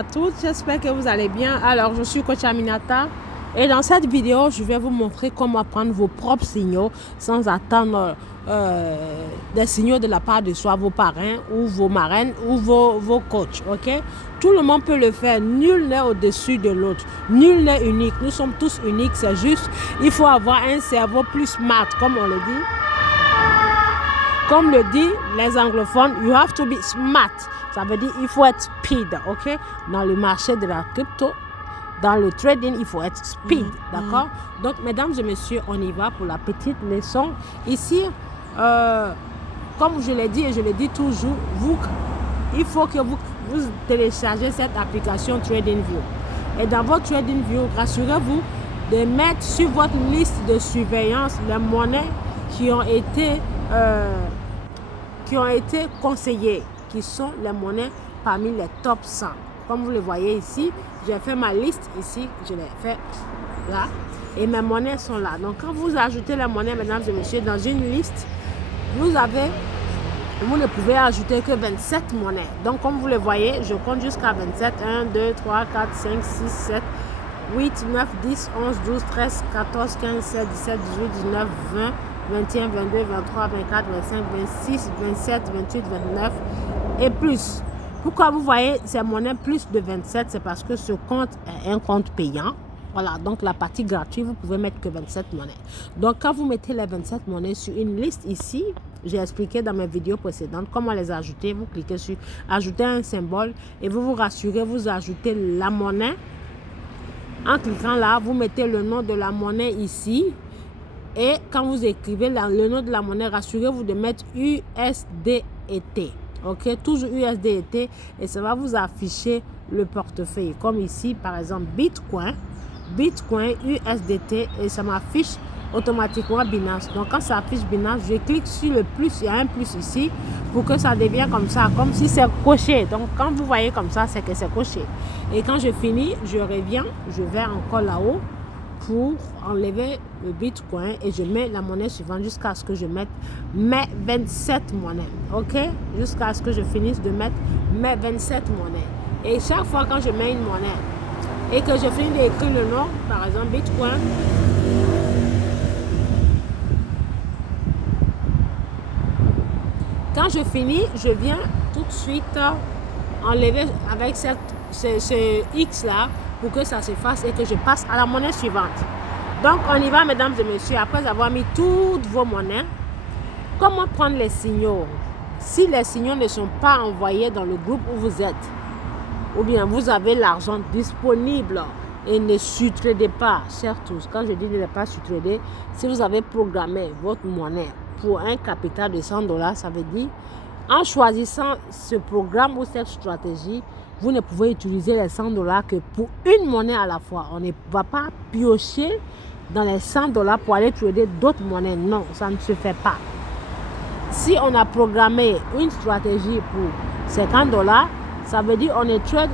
À toutes, j'espère que vous allez bien. Alors, je suis coach Aminata et dans cette vidéo, je vais vous montrer comment prendre vos propres signaux sans attendre des signaux de la part de soit vos parrains ou vos marraines ou vos coachs. Ok, tout le monde peut le faire. Nul n'est au-dessus de l'autre. Nul n'est unique. Nous sommes tous uniques. C'est juste, il faut avoir un cerveau plus smart, comme on le dit. Comme le dit les anglophones, you have to be smart. Ça veut dire il faut être speed, ok? Dans le marché de la crypto, dans le trading, il faut être speed, d'accord? Donc, mesdames et messieurs, on y va pour la petite leçon. Ici, comme je l'ai dit et je le dis toujours, il faut que vous téléchargez cette application TradingView. Et dans votre TradingView, rassurez-vous de mettre sur votre liste de surveillance les monnaies qui ont été conseillées, qui sont les monnaies parmi les top 100. Comme vous le voyez ici, j'ai fait ma liste ici, je l'ai fait là, et mes monnaies sont là. Donc, quand vous ajoutez les monnaies, mesdames et messieurs, dans une liste, vous ne pouvez ajouter que 27 monnaies. Donc, comme vous le voyez, je compte jusqu'à 27. 1, 2, 3, 4, 5, 6, 7, 8, 9, 10, 11, 12, 13, 14, 15, 16, 17, 18, 19, 20, 21, 22, 23, 24, 25, 26, 27, 28, 29 et plus. Pourquoi vous voyez ces monnaies plus de 27? C'est parce que ce compte est un compte payant. Voilà, donc la partie gratuite, vous pouvez mettre que 27 monnaies. Donc, quand vous mettez les 27 monnaies sur une liste ici, j'ai expliqué dans mes vidéos précédentes comment les ajouter. Vous cliquez sur ajouter un symbole et vous vous rassurez, vous ajoutez la monnaie. En cliquant là, vous mettez le nom de la monnaie ici. Et quand vous écrivez le nom de la monnaie, rassurez-vous de mettre USDT. Ok, toujours USDT et ça va vous afficher le portefeuille. Comme ici, par exemple, Bitcoin, USDT et ça m'affiche automatiquement Binance. Donc, quand ça affiche Binance, je clique sur le plus, il y a un plus ici pour que ça devienne comme ça, comme si c'est coché. Donc, quand vous voyez comme ça, c'est que c'est coché. Et quand je finis, je reviens, je vais encore là-haut pour enlever le Bitcoin et je mets la monnaie suivante jusqu'à ce que je mette mes 27 monnaies. Ok? Jusqu'à ce que je finisse de mettre mes 27 monnaies. Et chaque fois quand je mets une monnaie et que je finis d'écrire le nom, par exemple Bitcoin, quand je finis, je viens tout de suite enlever avec ce X là pour que ça s'efface et que je passe à la monnaie suivante. Donc, on y va, mesdames et messieurs, après avoir mis toutes vos monnaies. Comment prendre les signaux? Si les signaux ne sont pas envoyés dans le groupe où vous êtes, ou bien vous avez l'argent disponible et ne surtradez pas, chers tous. Quand je dis ne pas surtrader, si vous avez programmé votre monnaie pour un capital de $100, ça veut dire, en choisissant ce programme ou cette stratégie, vous ne pouvez utiliser les $100 que pour une monnaie à la fois. On ne va pas piocher dans les $100 pour aller trader d'autres monnaies. Non, ça ne se fait pas. Si on a programmé une stratégie pour $50, ça veut dire on ne trade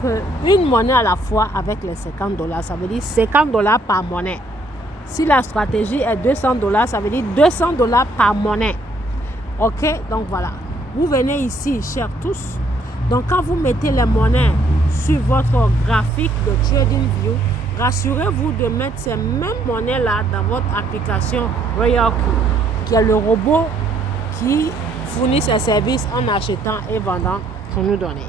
qu'une monnaie à la fois avec les $50. Ça veut dire $50 par monnaie. Si la stratégie est $200, ça veut dire $200 par monnaie. Ok, donc voilà. Vous venez ici, chers tous. Donc, quand vous mettez les monnaies sur votre graphique de TradingView, rassurez-vous de mettre ces mêmes monnaies-là dans votre application RoyalQ, qui est le robot qui fournit ses services en achetant et vendant pour nous donner.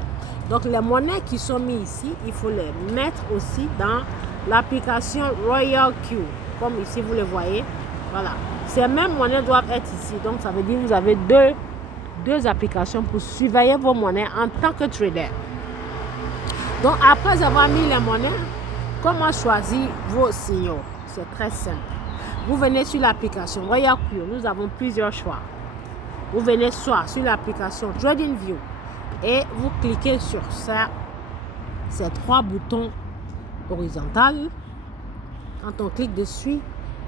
Donc, les monnaies qui sont mises ici, il faut les mettre aussi dans l'application RoyalQ, comme ici vous le voyez. Voilà. Ces mêmes monnaies doivent être ici. Donc, ça veut dire que vous avez deux applications pour surveiller vos monnaies en tant que trader. Donc, après avoir mis les monnaies, comment choisir vos signaux? C'est très simple. Vous venez sur l'application RoyalQ. Nous avons plusieurs choix. Vous venez soit sur l'application TradingView et vous cliquez sur ça, ces trois boutons horizontaux. Quand on clique dessus,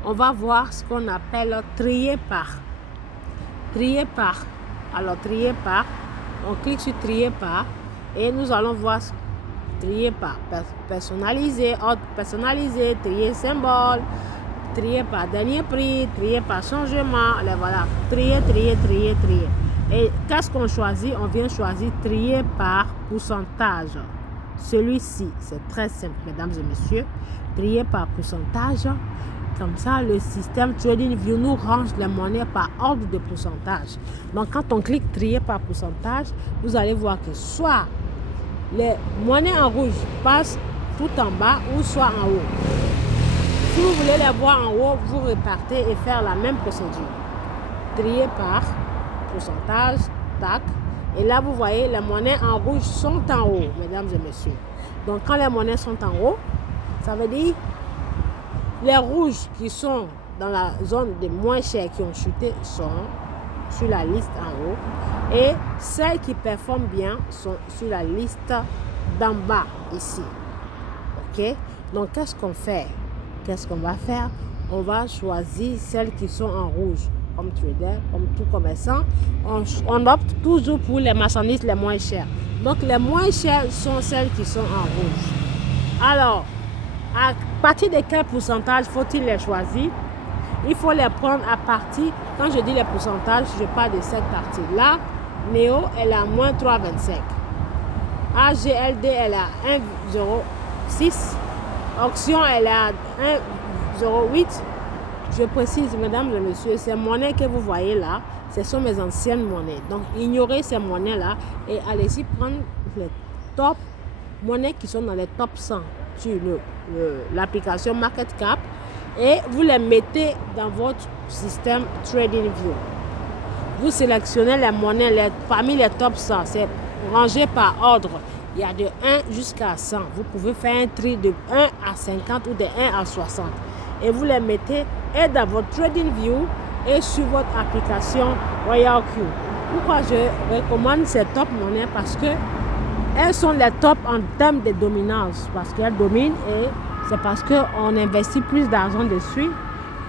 on va voir ce qu'on appelle trier par. Alors, trier par, on clique sur trier par et nous allons voir trier par personnalisé, ordre personnalisé, trier symbole, trier par dernier prix, trier par changement. Et voilà, trier. Et qu'est-ce qu'on choisit? On vient choisir trier par pourcentage. celui-ci, c'est très simple, mesdames et messieurs. Trier par pourcentage. Comme ça, le système TradingView nous range les monnaies par ordre de pourcentage. Donc, quand on clique trier par pourcentage, vous allez voir que soit les monnaies en rouge passent tout en bas ou soit en haut. Si vous voulez les voir en haut, vous repartez et faire la même procédure. Trier par pourcentage, tac. Et là, vous voyez, les monnaies en rouge sont en haut, mesdames et messieurs. Donc, quand les monnaies sont en haut, ça veut dire les rouges qui sont dans la zone des moins chers qui ont chuté sont sur la liste en haut. Et celles qui performent bien sont sur la liste d'en bas, ici. OK? Donc, qu'est-ce qu'on fait? Qu'est-ce qu'on va faire? On va choisir celles qui sont en rouge. Comme trader, comme tout commerçant, on opte toujours pour les marchandises les moins chères. Donc, les moins chères sont celles qui sont en rouge. Alors, à partir de quel pourcentage faut-il les choisir? Il faut les prendre à partir, quand je dis les pourcentages, je parle de cette partie-là. Néo, elle est à moins 3,25. AGLD, elle est à 1,06. Auction, elle est à 1,08. Je précise, mesdames et messieurs, ces monnaies que vous voyez là, ce sont mes anciennes monnaies. Donc, ignorez ces monnaies-là et allez-y prendre les top monnaies qui sont dans les top 100 sur l'application Market Cap et vous les mettez dans votre système TradingView. Vous sélectionnez les monnaies parmi les top 100. C'est rangé par ordre. Il y a de 1 jusqu'à 100. Vous pouvez faire un tri de 1 à 50 ou de 1 à 60. Et vous les mettez et dans votre TradingView et sur votre application RoyalQ. Pourquoi je recommande ces top monnaies? Parce que elles sont les top en termes de dominance. Parce qu'elles dominent et c'est parce qu'on investit plus d'argent dessus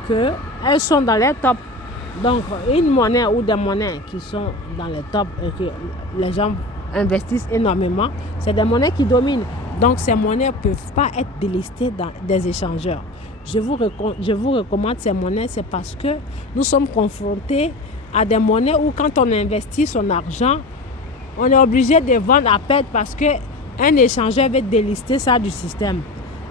qu'elles sont dans les tops. Donc, une monnaie ou des monnaies qui sont dans les tops et que les gens investissent énormément, c'est des monnaies qui dominent. Donc, ces monnaies ne peuvent pas être délistées dans des échangeurs. Je vous recommande ces monnaies, c'est parce que nous sommes confrontés à des monnaies où quand on investit son argent, on est obligé de vendre à perte parce qu'un échangeur veut délister ça du système.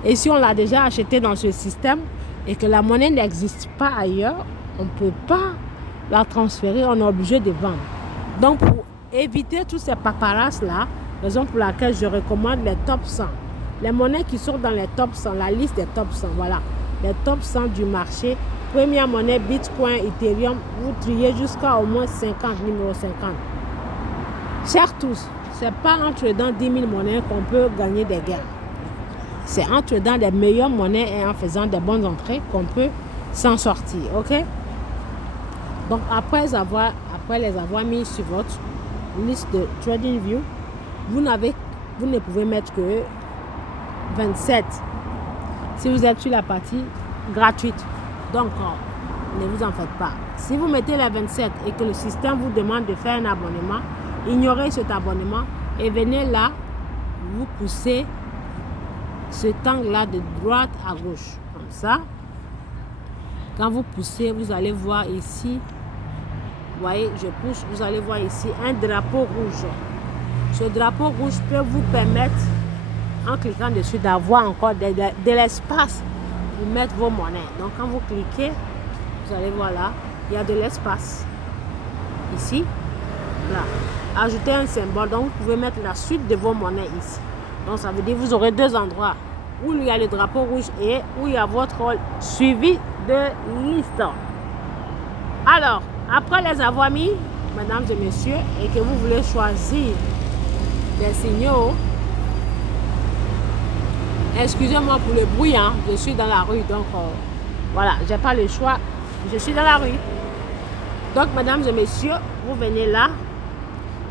Et si on l'a déjà acheté dans ce système et que la monnaie n'existe pas ailleurs, on ne peut pas la transférer, on est obligé de vendre. Donc, pour éviter tous ces paparasses-là, raison pour laquelle je recommande les top 100. Les monnaies qui sont dans les top 100, la liste des top 100, voilà. Les top 100 du marché. Première monnaie, Bitcoin, Ethereum, vous triez jusqu'à au moins 50, numéro 50. Chers tous, ce n'est pas entre dans 10 000 monnaies qu'on peut gagner des gains. C'est entre dans les meilleures monnaies et en faisant des bonnes entrées qu'on peut s'en sortir. OK? Donc, après les avoir mis sur votre liste de TradingView, vous ne pouvez mettre que 27 si vous êtes sur la partie gratuite. Donc, ne vous en faites pas. Si vous mettez les 27 et que le système vous demande de faire un abonnement, ignorez cet abonnement et venez là, vous poussez cet angle-là de droite à gauche. Comme ça. Quand vous poussez, vous allez voir ici, vous voyez, je pousse, vous allez voir ici un drapeau rouge. Ce drapeau rouge peut vous permettre, en cliquant dessus, d'avoir encore de l'espace pour mettre vos monnaies. Donc, quand vous cliquez, vous allez voir là, il y a de l'espace. Ici, là. Ajoutez un symbole, donc vous pouvez mettre la suite de vos monnaies ici. Donc, ça veut dire que vous aurez deux endroits où il y a le drapeau rouge et où il y a votre suivi de liste. Alors, après les avoir mis, mesdames et messieurs, et que vous voulez choisir des signaux, excusez-moi pour le bruit, hein, je suis dans la rue, donc voilà, j'ai pas le choix, je suis dans la rue. Donc, mesdames et messieurs, vous venez là,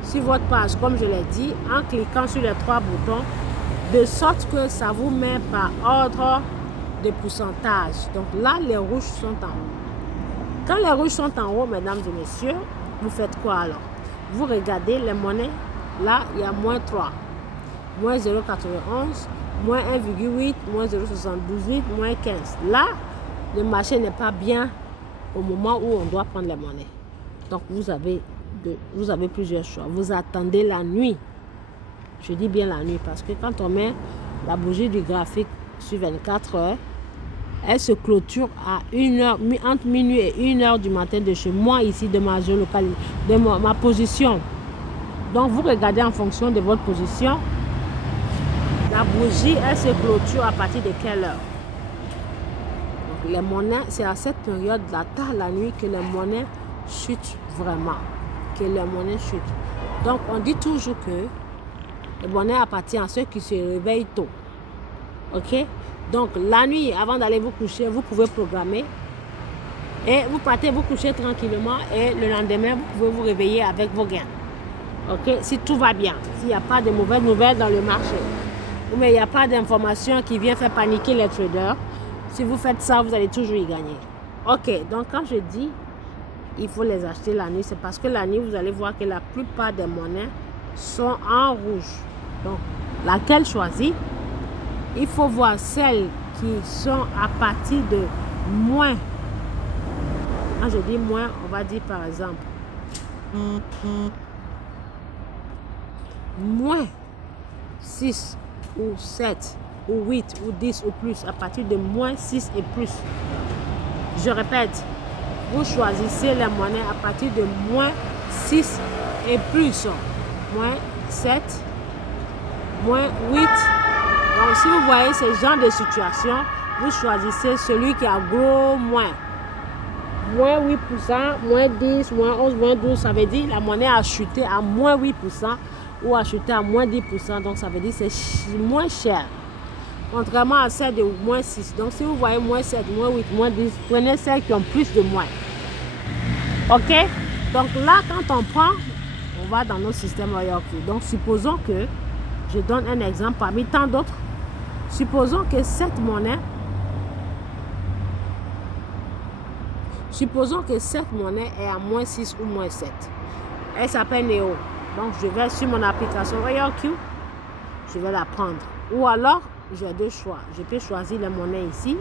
sur votre page, comme je l'ai dit, en cliquant sur les trois boutons, de sorte que ça vous met par ordre de pourcentage. Donc là, les rouges sont en haut. Quand les rouges sont en haut, mesdames et messieurs, vous faites quoi alors? Vous regardez les monnaies, là, il y a moins 3, moins 0,91, moins 1,8, moins 0,78, moins 15. Là, le marché n'est pas bien au moment où on doit prendre les monnaies. Donc, vous avez plusieurs choix. Vous attendez la nuit. Je dis bien la nuit parce que quand on met la bougie du graphique sur 24 heures, elle se clôture à 1h, entre minuit et 1h du matin de chez moi, ici, de ma géolocalisation, de ma position. Donc, vous regardez en fonction de votre position. La bougie, elle se clôture à partir de quelle heure? Donc, les monnaies, c'est à cette période, tard la nuit, que les monnaies chutent vraiment. Que les monnaies chutent. Donc, on dit toujours que les monnaies appartiennent à ceux qui se réveillent tôt. OK? Donc, la nuit, avant d'aller vous coucher, vous pouvez programmer. Et vous partez vous coucher tranquillement. Et le lendemain, vous pouvez vous réveiller avec vos gains. OK? Si tout va bien. S'il n'y a pas de mauvaises nouvelles dans le marché. Mais il n'y a pas d'information qui vient faire paniquer les traders. Si vous faites ça, vous allez toujours y gagner. OK. Donc, quand je dis il faut les acheter la nuit, c'est parce que la nuit, vous allez voir que la plupart des monnaies sont en rouge. Donc, laquelle choisir? Il faut voir celles qui sont à partir de moins. Quand je dis moins, on va dire par exemple moins 6 ou 7 ou 8 ou 10 ou plus, à partir de moins 6 et plus. Je répète, vous choisissez les monnaies à partir de moins 6 et plus. Moins 7, moins 8. Donc, si vous voyez ce genre de situation, vous choisissez celui qui a gros moins. Moins 8%, moins 10, moins 11, moins 12, ça veut dire la monnaie a chuté à moins 8% ou a chuté à moins 10%. Donc, ça veut dire que c'est moins cher. Contrairement à celle de moins 6. Donc, si vous voyez moins 7, moins 8, moins 10, prenez celles qui ont plus de moins. OK? Donc, là, quand on prend, on va dans nos systèmes royauté. Donc, supposons que, je donne un exemple parmi tant d'autres. Supposons que cette monnaie est à moins 6 ou moins 7. Elle s'appelle Neo. Donc, je vais sur mon application RoyalQ. Je vais la prendre. Ou alors, j'ai deux choix. Je peux choisir les monnaies ici.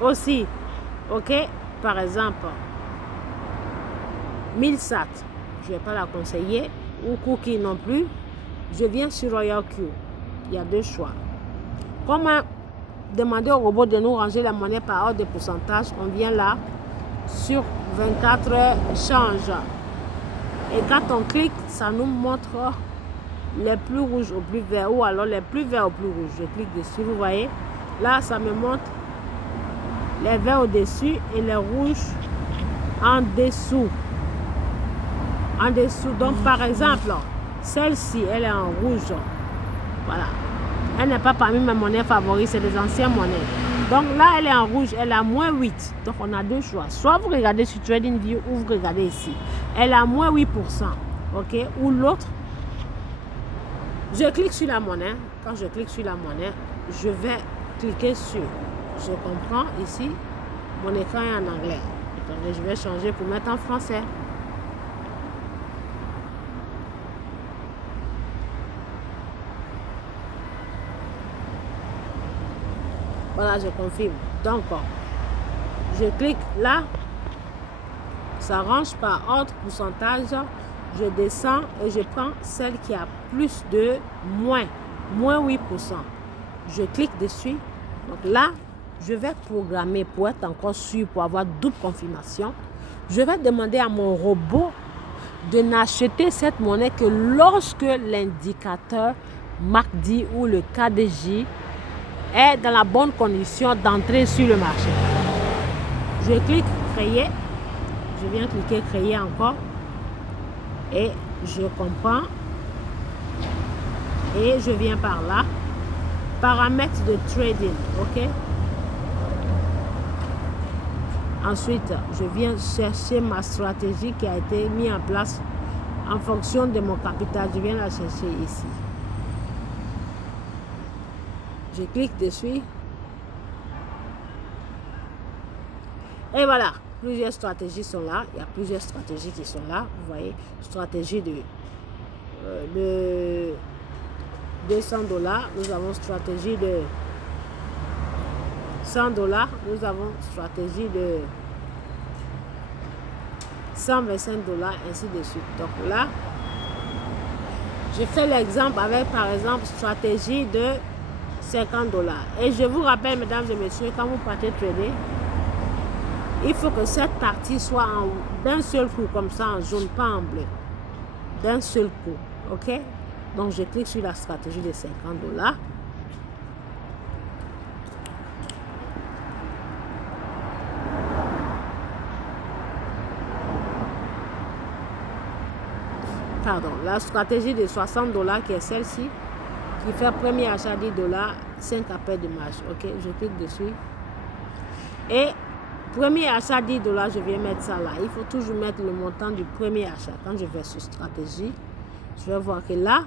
Aussi, OK, par exemple, 1000 SAT. Je ne vais pas la conseiller. Ou Cookie non plus. Je viens sur RoyalQ. Il y a deux choix. Comment demander au robot de nous ranger la monnaie par ordre de pourcentage? On vient là sur 24 heures change. Et quand on clique, ça nous montre les plus rouges au plus vert ou alors les plus verts au plus rouge. Je clique dessus, vous voyez. Là, ça me montre les verts au-dessus et les rouges en dessous. En dessous. Donc, par exemple, celle-ci, elle est en rouge. Voilà. Elle n'est pas parmi mes monnaies favorites, c'est des anciennes monnaies. Donc là, elle est en rouge, elle a moins 8. Donc on a deux choix. Soit vous regardez sur TradingView ou vous regardez ici. Elle a moins 8%. OK? Ou l'autre, je clique sur la monnaie. Quand je clique sur la monnaie, je vais cliquer sur. Je comprends ici. Mon écran est en anglais. Attendez, je vais changer pour mettre en français. Voilà, je confirme. Donc, je clique là. Ça range par ordre pourcentage. Je descends et je prends celle qui a plus de moins 8%. Je clique dessus. Donc là, je vais programmer pour être encore sûr, pour avoir double confirmation. Je vais demander à mon robot de n'acheter cette monnaie que lorsque l'indicateur MACD ou le KDJ est dans la bonne condition d'entrer sur le marché. Je clique créer. Je viens cliquer créer encore. Et je comprends. Et je viens par là. Paramètres de trading. OK? Ensuite, je viens chercher ma stratégie qui a été mise en place en fonction de mon capital. Je viens la chercher ici. Je clique dessus. Et voilà, plusieurs stratégies sont là. Il y a plusieurs stratégies qui sont là. Vous voyez, stratégie de $200. Nous avons stratégie de $100. Nous avons stratégie de $125, ainsi de suite. Donc là, Je fais l'exemple avec, par exemple, stratégie de 50 $. Et je vous rappelle, mesdames et messieurs, quand vous partez trader, il faut que cette partie soit d'un seul coup, comme ça, en jaune, pas en bleu. D'un seul coup, ok? Donc, je clique sur la stratégie de 50 $. Pardon, la stratégie de 60 $ qui est celle-ci, qui fait premier achat 10 $, 5 appels de marge. Ok, je clique dessus. Et premier achat 10 $, je viens mettre ça là. Il faut toujours mettre le montant du premier achat. Quand je vais sur stratégie, je vais voir que là,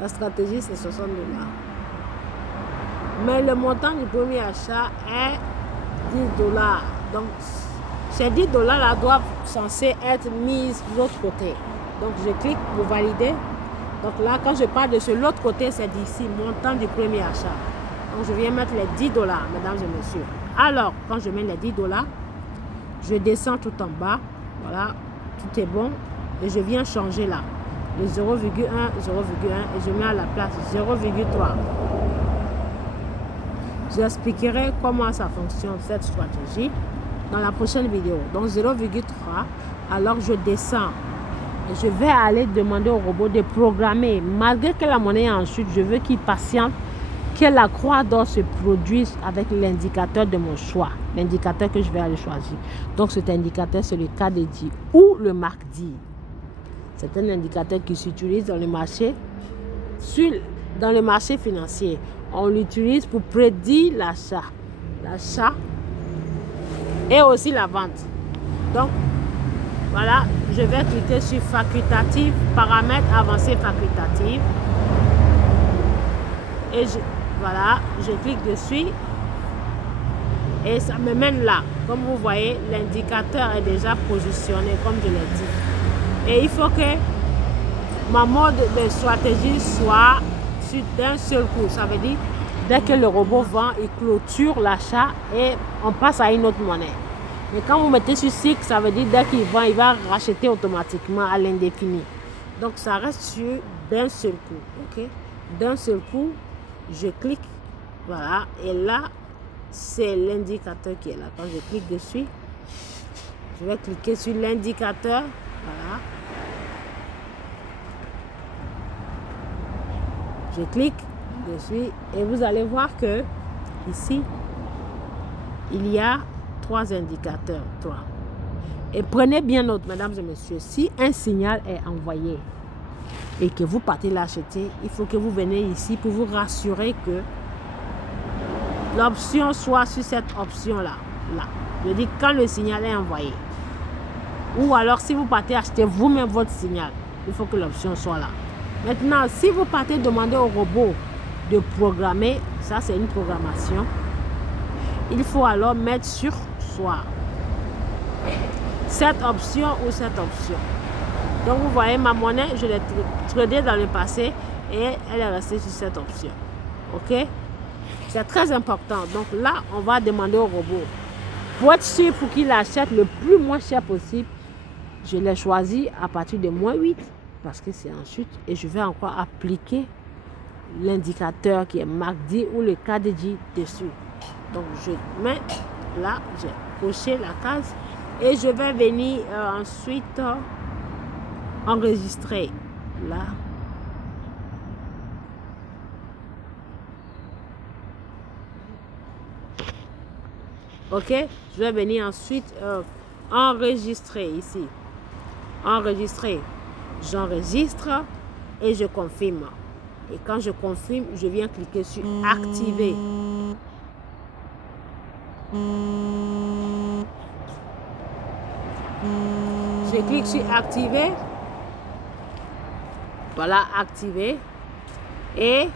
la stratégie c'est 60 $. Mais le montant du premier achat est 10 $. Donc, ces 10 $ là doivent censés être mis de l'autre côté. Donc, je clique pour valider. Donc là, quand je pars de l'autre côté, c'est d'ici, montant du premier achat. Donc, je viens mettre les 10 $, mesdames et messieurs. Alors, quand je mets les 10 $, je descends tout en bas. Voilà, tout est bon. Et je viens changer là. Le 0,1, 0,1 et je mets à la place 0,3. J'expliquerai comment ça fonctionne, cette stratégie, dans la prochaine vidéo. Donc 0,3, alors je descends. Et je vais aller demander au robot de programmer. Malgré que la monnaie est en chute, je veux qu'il patiente, que la croix d'or se produise avec l'indicateur de mon choix. L'indicateur que je vais aller choisir. Donc cet indicateur, c'est le KDJ ou le MACD. C'est un indicateur qui s'utilise dans le marché, dans le marché financier. On l'utilise pour prédire l'achat et aussi la vente. Donc, voilà, je vais cliquer sur facultatif, paramètres avancés facultatifs. Et voilà, je clique dessus. Et ça me mène là. Comme vous voyez, l'indicateur est déjà positionné, comme je l'ai dit. Et il faut que ma mode de stratégie soit d'un seul coup. Ça veut dire, dès que le robot vend, il clôture l'achat et on passe à une autre monnaie. Mais quand vous mettez sur cycle, ça veut dire dès qu'il vend, il va racheter automatiquement à l'indéfini. Donc ça reste sur d'un seul coup. Ok? D'un seul coup, je clique. Voilà. Et là, c'est l'indicateur qui est là. Quand je clique dessus, je vais cliquer sur l'indicateur. Voilà. Je clique dessus et vous allez voir que ici, il y a 3 indicateurs. 3. Et prenez bien note, mesdames et messieurs, si un signal est envoyé et que vous partez l'acheter, il faut que vous venez ici pour vous rassurer que l'option soit sur cette option-là. Là. Je dis quand le signal est envoyé. Ou alors si vous partez acheter vous-même votre signal, il faut que l'option soit là. Maintenant, si vous partez demander au robot de programmer, ça c'est une programmation, il faut alors mettre sur soit cette option ou cette option. Donc vous voyez ma monnaie, je l'ai tradée dans le passé et elle est restée sur cette option. Ok? C'est très important. Donc là, on va demander au robot. Pour être sûr pour qu'il achète le plus moins cher possible, je l'ai choisi à partir de -8 parce que c'est en chute et je vais encore appliquer l'indicateur qui est MACD ou le KDJ dessus. Donc je mets là, j'ai coché la case et je vais venir ensuite enregistrer là. Ok, je vais venir ensuite enregistrer ici. Enregistrer. J'enregistre et je confirme. Et quand je confirme, je viens cliquer sur activer. Je clique sur activer. Voilà, activer. Et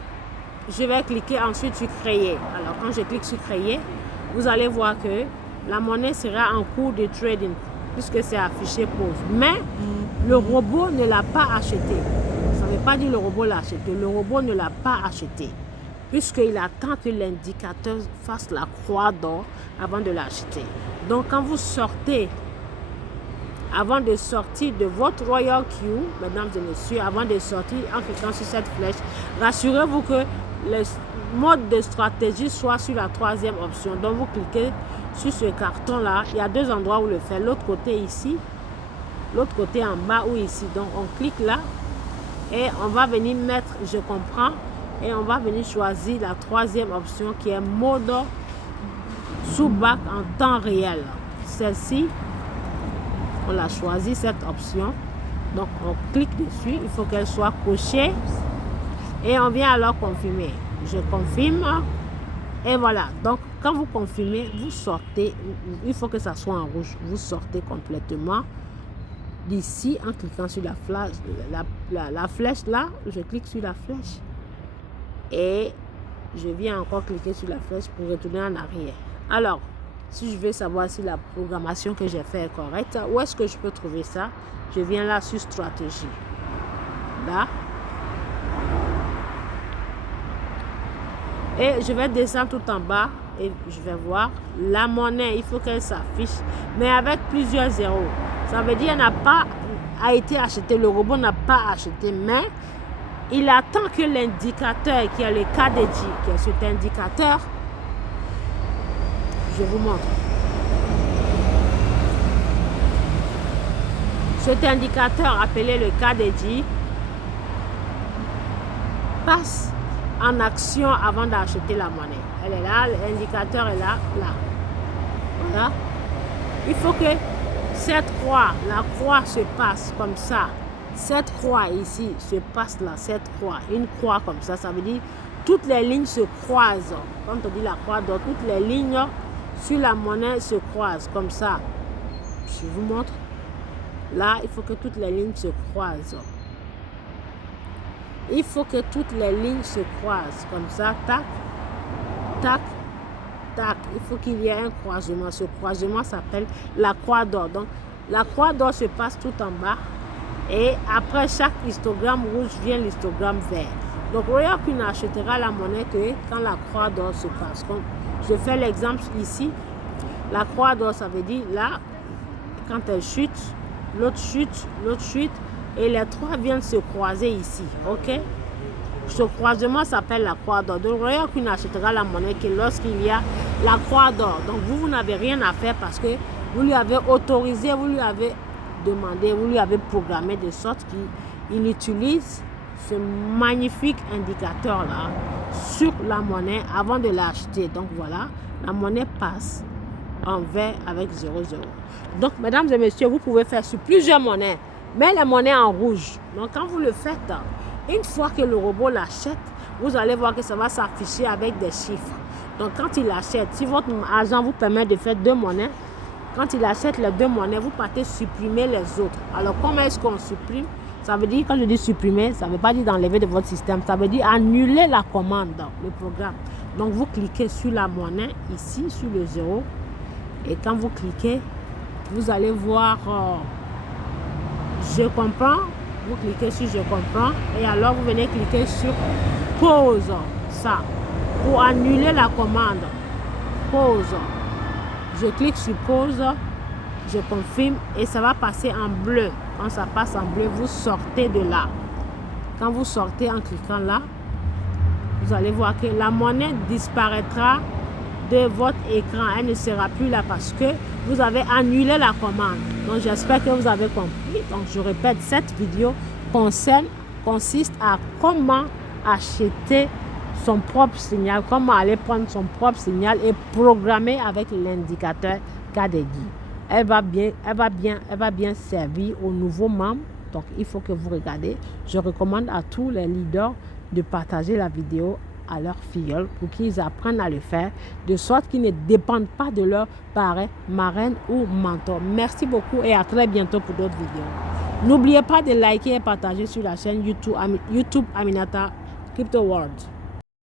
je vais cliquer ensuite sur créer. Alors, quand je clique sur créer, vous allez voir que la monnaie sera en cours de trading puisque c'est affiché pause. Mais le robot ne l'a pas acheté. Ça ne veut pas dire le robot l'a acheté. Le robot ne l'a pas acheté puisqu'il attend que l'indicateur fasse la croix d'or avant de l'acheter. Donc, quand vous sortez avant de sortir de votre Royal Queue, mesdames et messieurs, avant de sortir en cliquant sur cette flèche, rassurez-vous que le mode de stratégie soit sur la troisième option. Donc vous cliquez sur ce carton là, il y a deux endroits où le faire, l'autre côté ici, l'autre côté en bas ou ici. Donc on clique là et on va venir mettre je comprends et on va venir choisir la troisième option qui est mode sous bac en temps réel. Celle-ci, on l'a choisi cette option, donc on clique dessus, il faut qu'elle soit cochée et on vient alors confirmer. Je confirme et voilà. Donc quand vous confirmez, vous sortez, il faut que ça soit en rouge, vous sortez complètement d'ici en cliquant sur la flèche là, je clique sur la flèche et je viens encore cliquer sur la flèche pour retourner en arrière. Alors, si je veux savoir si la programmation que j'ai fait est correcte, où est-ce que je peux trouver ça? Je viens là sur stratégie. Là. Et je vais descendre tout en bas et je vais voir la monnaie. Il faut qu'elle s'affiche, mais avec plusieurs zéros. Ça veut dire qu'elle n'a pas été achetée. Le robot n'a pas acheté, mais il attend que l'indicateur qui est le KDJ, qui est cet indicateur, je vous montre. Cet indicateur appelé le KDJ passe en action avant d'acheter la monnaie. Elle est là, l'indicateur est là, là. Voilà. Il faut que cette croix, la croix se passe comme ça. Cette croix ici se passe là, cette croix, une croix comme ça, ça veut dire toutes les lignes se croisent. Quand on dit la croix, donc toutes les lignes sur la monnaie se croisent comme ça. Je vous montre. Là, il faut que toutes les lignes se croisent. Il faut que toutes les lignes se croisent comme ça. Tac, tac, tac. Il faut qu'il y ait un croisement. Ce croisement s'appelle la croix d'or. Donc, la croix d'or se passe tout en bas. Et après chaque histogramme rouge vient l'histogramme vert. Donc, Royal Queue n'achètera la monnaie que quand la croix d'or se passe. Comme je fais l'exemple ici. La croix d'or, ça veut dire là, quand elle chute, l'autre chute, l'autre chute. Et les trois viennent se croiser ici. Ok? Ce croisement s'appelle la croix d'or. Donc, Royal Queue n'achètera la monnaie que lorsqu'il y a la croix d'or. Donc, vous n'avez rien à faire parce que vous lui avez autorisé, vous lui avez demandé, vous lui avez programmé de sorte qu'il utilise ce magnifique indicateur-là sur la monnaie avant de l'acheter. Donc, voilà, la monnaie passe en vert avec 0,0. Donc, mesdames et messieurs, vous pouvez faire sur plusieurs monnaies, mais la monnaie en rouge. Donc, quand vous le faites, une fois que le robot l'achète, vous allez voir que ça va s'afficher avec des chiffres. Donc, quand il achète, si votre agent vous permet de faire deux monnaies, quand il achète les deux monnaies, vous partez supprimer les autres. Alors, comment est-ce qu'on supprime? Ça veut dire, quand je dis supprimer, ça ne veut pas dire d'enlever de votre système. Ça veut dire annuler la commande, le programme. Donc, vous cliquez sur la monnaie, ici, sur le 0. Et quand vous cliquez, vous allez voir je comprends. Vous cliquez sur je comprends. Et alors, vous venez cliquer sur pause. Ça. Pour annuler la commande. Pause. Je clique sur pause. Je confirme. Et ça va passer en bleu. Quand ça passe en bleu, vous sortez de là. Quand vous sortez en cliquant là, vous allez voir que la monnaie disparaîtra de votre écran. Elle ne sera plus là parce que vous avez annulé la commande. Donc, j'espère que vous avez compris. Donc, je répète, cette vidéo consiste à comment acheter son propre signal, comment aller prendre son propre signal et programmer avec l'indicateur KDJ. Elle va bien servir aux nouveaux membres. Donc, il faut que vous regardez. Je recommande à tous les leaders de partager la vidéo à leurs filles pour qu'ils apprennent à le faire, de sorte qu'ils ne dépendent pas de leur parrain, marraine ou mentor. Merci beaucoup et à très bientôt pour d'autres vidéos. N'oubliez pas de liker et partager sur la chaîne YouTube Aminata Crypto World.